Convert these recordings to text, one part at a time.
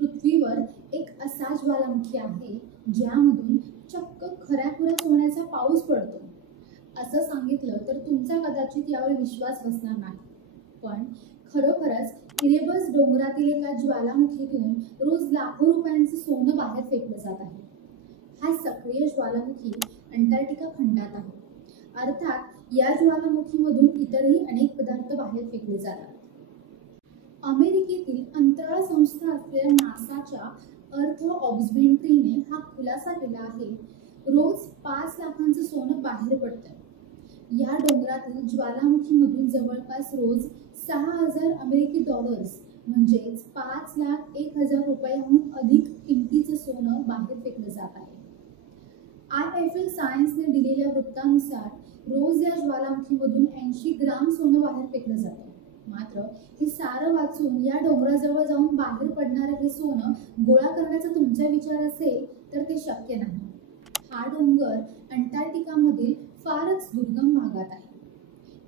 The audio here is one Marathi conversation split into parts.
पृथ्वीवर एक असा ज्वालामुखी आहे ज्यामधून चक्क खऱ्याखुऱ्या सोन्याचा पाऊस पडतो। असं सांगितलं तर तुमचा कदाचित यावर विश्वास बसणार नाही, पण खरोखरच इरेबस डोंगरातील एका ज्वालामुखीतून रोज लाखो रुपयांचं सोनं बाहेर फेकलं जात आहे। हा सक्रिय ज्वालामुखी अंटार्क्टिका खंडात आहे। अर्थात या ज्वालामुखीमधून इतरही अनेक पदार्थ बाहेर फेकले जातात। अमेरिकेतील अंतराळ संस्था असलेल्या नासाच्या अर्थ ऑब्झर्व्हेटरीने हा खुलासा केला आहे। रोज 5 लाखांचं सोनं बाहेर पडतं। या डोंगरातील ज्वालामुखीमधून जवळपास रोज 6,000 अमेरिकी डॉलर्स म्हणजेच 5,01,000 रुपयांहून अधिक किमतीचं सोनं बाहेर फेकलं जात आहे। IFL सायन्सने दिलेल्या वृत्तानुसार रोज या ज्वालामुखीमधून 80 ग्राम सोनं बाहेर फेकलं जातं। मात्र हे सारं वाचून या डोंगराजवळ जाऊन बाहेर पडणारं हे सोनं गोळा करण्याचा तुमचा विचार असेल तर ते शक्य नाही। हा डोंगर अंटार्क्टिकामधील फारच दुर्गम भागात आहे।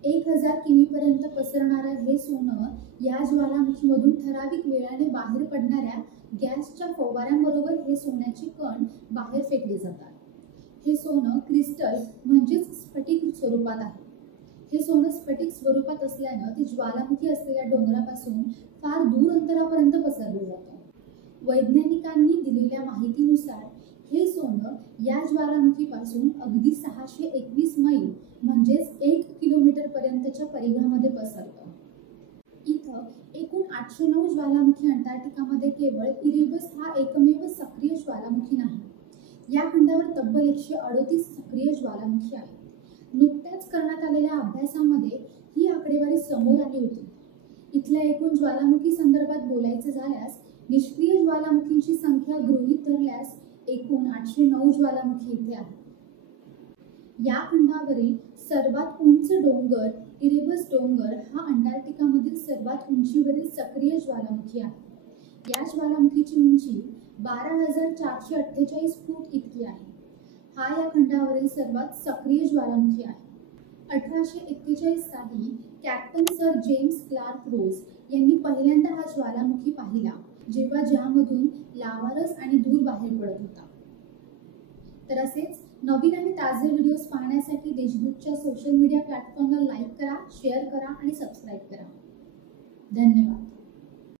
1000 किमीपर्यंत पसरणारं हे सोनं या ज्वालामुखीमधून ठराविक वेळाने बाहेर पडणाऱ्या गॅसच्या फवाऱ्यांबरोबर हे सोन्याचे कण बाहेर फेकले जातात। हे सोनं क्रिस्टल म्हणजेच स्फटिक स्वरूपात आहे। हे सोनं स्फटिक स्वरूपात असल्यानं ते ज्वालामुखी असलेल्या डोंगरापासून फार दूर अंतरापर्यंत पसरलं जातं। वैज्ञानिकांनी दिलेल्या माहितीनुसार हे सोनं या ज्वालामुखीपासून अगदी 621 मैल म्हणजेच 1 किलोमीटर पर्यंतच्या परिघामध्ये पसरतं। इथं एकूण 809 ज्वालामुखी अंटार्क्टिकामध्ये केवळ इरेबस हा एकमेव सक्रिय ज्वालामुखी नाही। या खंडावर तब्बल 138 सक्रिय ज्वालामुखी आहेत। नुकत्याच करण्यात आलेल्या अभ्यासामध्ये ही आकडेवारी समोर आली होती। इथल्या एकूण ज्वालामुखी संदर्भात बोलायचं झाल्यास निष्क्रिय ज्वालामुखींची संख्या गृहीत धरल्यास एकूण 809 ज्वालामुखी इथे आहेत। या खंडावरील सर्वात उंच डोंगर इरेबस डोंगर हा अंटार्क्टिकामधील सर्वात उंचीवरील सक्रिय ज्वालामुखी आहे। या ज्वालामुखीची उंची 12,448 फूट इतकी आहे। हा या खंडावरील सर्वात सक्रिय ज्वालामुखी आहे। 1841 साली कॅप्टन सर जेम्स क्लार्क रोज यांनी पहिल्यांदा हा ज्वालामुखी पाहिला, जेव्हा ज्यामधून लावारस आणि धूर बाहेर पडत होता। तर असेच नवीन आणि ताजे व्हिडिओज पाहण्यासाठी देशदूतच्या सोशल मीडिया प्लॅटफॉर्मला लाईक करा, शेअर करा आणि सबस्क्राईब करा। धन्यवाद।